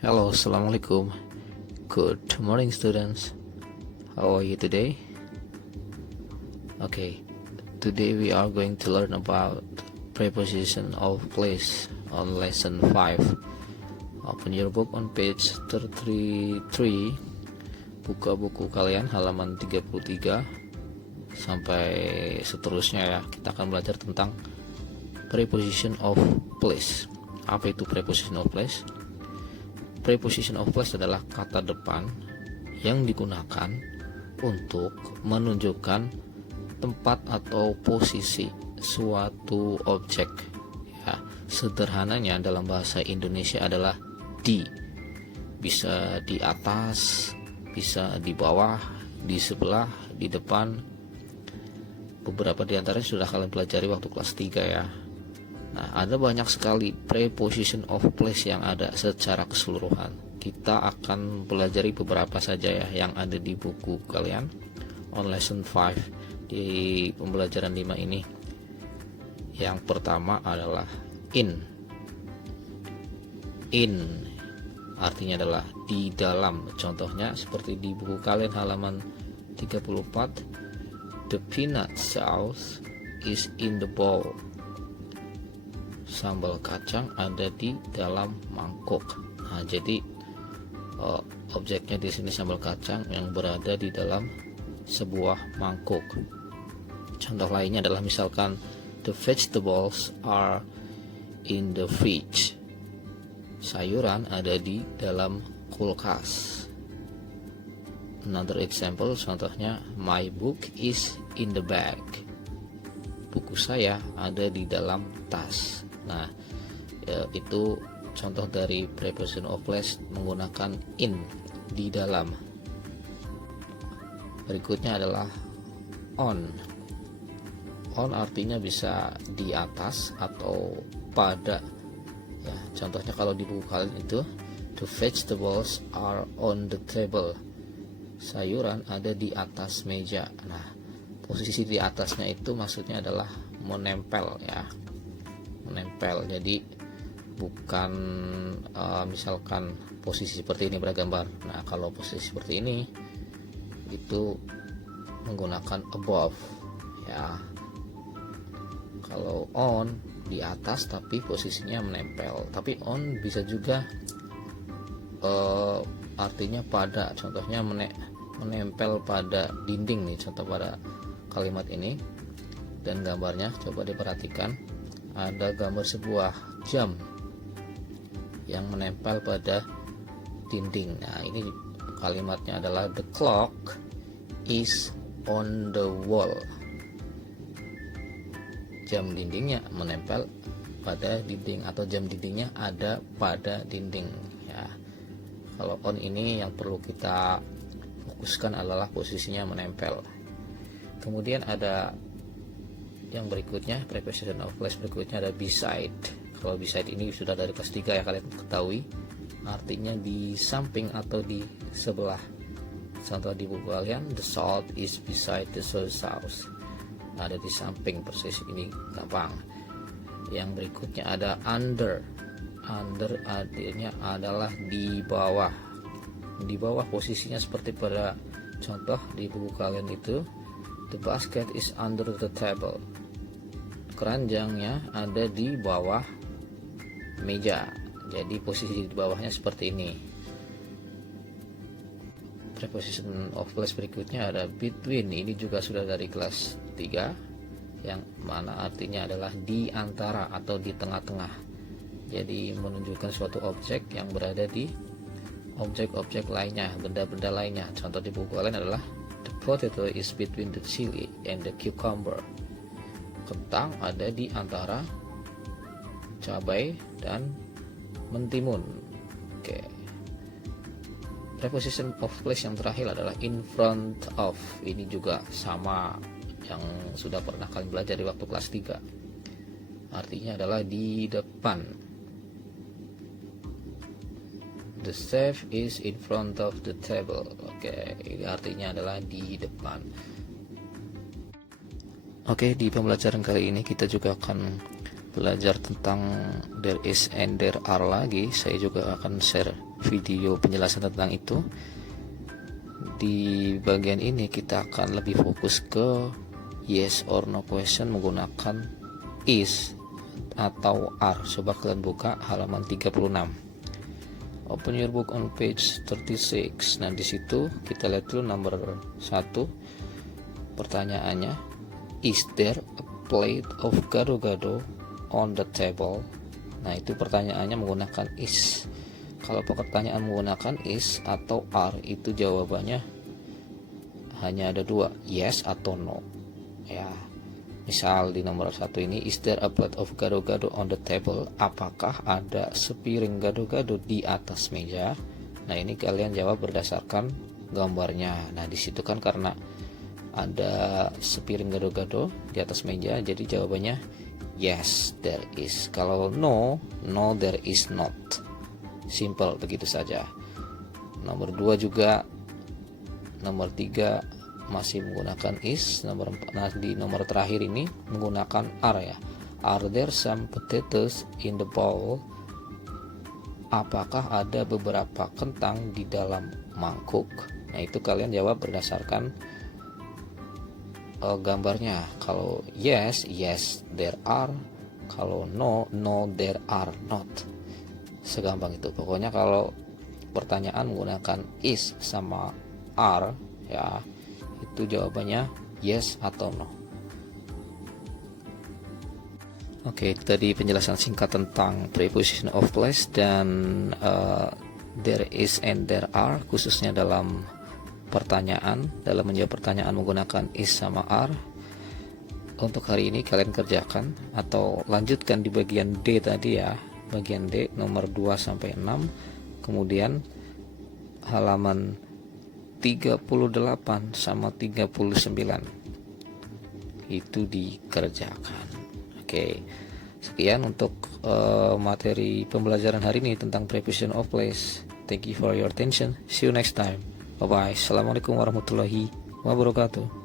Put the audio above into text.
Hello, Assalamualaikum. Good morning, students. How are you today? Okay, today we are going to learn about preposition of place on lesson 5. Open your book on page 33. Buka buku kalian halaman 33 sampai seterusnya ya. Kita akan belajar tentang preposition of place. Apa itu preposition of place? Preposition of place adalah kata depan yang digunakan untuk menunjukkan tempat atau posisi suatu objek. Ya, sederhananya dalam bahasa Indonesia adalah di. Bisa di atas, bisa di bawah, di sebelah, di depan. Beberapa di antaranya sudah kalian pelajari waktu kelas 3 ya. Nah, ada banyak sekali preposition of place yang ada secara keseluruhan. Kita akan pelajari beberapa saja ya yang ada di buku kalian on lesson 5 di pembelajaran 5 ini. Yang pertama adalah in. In artinya adalah di dalam. Contohnya seperti di buku kalian halaman 34. The peanut sauce is in the bowl. Sambal kacang ada di dalam mangkok. Nah, jadi objeknya di sini sambal kacang yang berada di dalam sebuah mangkok. Contoh lainnya adalah misalkan the vegetables are in the fridge. Sayuran ada di dalam kulkas. Another example, contohnya my book is in the bag. Buku saya ada di dalam tas. Nah, itu contoh dari preposition of place menggunakan in, di dalam. Berikutnya adalah on. On artinya bisa di atas atau pada. Ya, contohnya kalau di buku kalian itu the vegetables are on the table. Sayuran ada di atas meja. Nah, posisi di atasnya itu maksudnya adalah menempel ya. Menempel, jadi bukan misalkan posisi seperti ini pada gambar. Nah, kalau posisi seperti ini itu menggunakan above ya. Kalau on di atas tapi posisinya menempel. Tapi on bisa juga artinya pada. Contohnya menempel pada dinding nih, contoh pada kalimat ini. Dan gambarnya coba diperhatikan, ada gambar sebuah jam yang menempel pada dinding. Nah, ini kalimatnya adalah the clock is on the wall. Jam dindingnya menempel pada dinding atau jam dindingnya ada pada dinding ya. Kalau on ini yang perlu kita fokuskan adalah posisinya menempel. Kemudian ada yang berikutnya, preposition of place berikutnya ada beside. Kalau beside ini sudah dari kelas 3 ya, kalian ketahui artinya di samping atau di sebelah. Contoh di buku kalian, the salt is beside the soy sauce. Ada di samping, persis ini gampang. Yang berikutnya ada under. Under artinya adalah di bawah. Di bawah posisinya seperti pada contoh di buku kalian itu, the basket is under the table. Keranjangnya ada di bawah meja. Jadi posisi di bawahnya seperti ini. Preposition of place berikutnya ada between. Ini juga sudah dari kelas 3, yang mana artinya adalah di antara atau di tengah-tengah. Jadi menunjukkan suatu objek yang berada di objek-objek lainnya, benda-benda lainnya. Contoh di buku kalian adalah the potato is between the chili and the cucumber. Kentang ada di antara cabai dan mentimun. Oke. Preposition of place yang terakhir adalah in front of. Ini juga sama yang sudah pernah kalian belajar di waktu kelas 3. Artinya adalah di depan. The chef is in front of the table. Oke, ini artinya adalah di depan. Oke, di pembelajaran kali ini kita juga akan belajar tentang there is and there are lagi. Saya juga akan share video penjelasan tentang itu. Di bagian ini kita akan lebih fokus ke yes or no question menggunakan is atau are. Coba kalian buka halaman 36. Open your book on page 36. Nah, di situ kita lihat dulu nomor 1. Pertanyaannya, is there a plate of gado-gado on the table? Nah, itu pertanyaannya menggunakan is. Kalau pertanyaan menggunakan is atau are, itu jawabannya hanya ada 2, yes atau no. Ya, misal di nomor 1 ini, is there a plate of gado-gado on the table? Apakah ada sepiring gado-gado di atas meja? Nah, ini kalian jawab berdasarkan gambarnya. Nah, di situ kan karena ada sepiring gado-gado di atas meja, jadi jawabannya yes, there is. Kalau no, no, there is not. Simple, begitu saja. Nomor 2 juga. Nomor 3 masih menggunakan is. Nomor 4, nah di nomor terakhir ini menggunakan are ya. Are there some potatoes in the bowl? Apakah ada beberapa kentang di dalam mangkuk? Nah, itu kalian jawab berdasarkan gambarnya. Kalau yes, yes there are. Kalau no, no there are not. Segampang itu. Pokoknya kalau pertanyaan menggunakan is sama are ya, itu jawabannya yes atau no. Oke, tadi penjelasan singkat tentang preposition of place dan there is and there are, khususnya dalam pertanyaan, dalam menjawab pertanyaan menggunakan is sama are. Untuk hari ini kalian kerjakan atau lanjutkan di bagian D tadi ya, bagian D nomor 2 sampai 6, kemudian halaman 38 sama 39 itu dikerjakan. Oke, sekian untuk materi pembelajaran hari ini tentang preposition of place. Thank you for your attention. See you next time. Bye bye. Assalamualaikum warahmatullahi wabarakatuh.